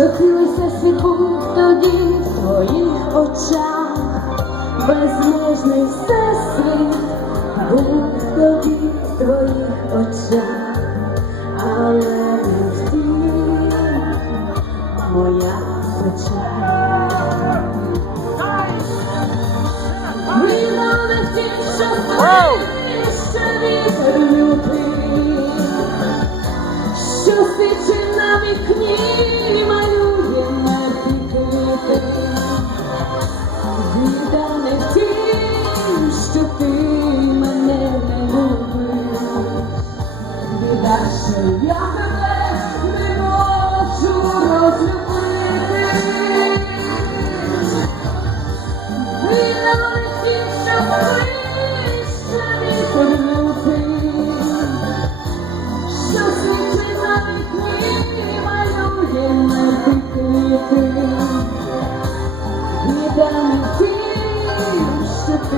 Хотілося світ був тоді в твоїх очах, безмежний всесвіт був тоді в твоїх очах, але не втім моя печаль. Війна не втім, що ще вітер любить, що свічі на вікні малює мертві квіти. Біда не в тім, що ти мене не любиш, біда, що я тебе не можу розлюбити. Біда не в тім, що ще вітер любить, що свічі на вікні малює мертві квіти. Біда не в тім, що ти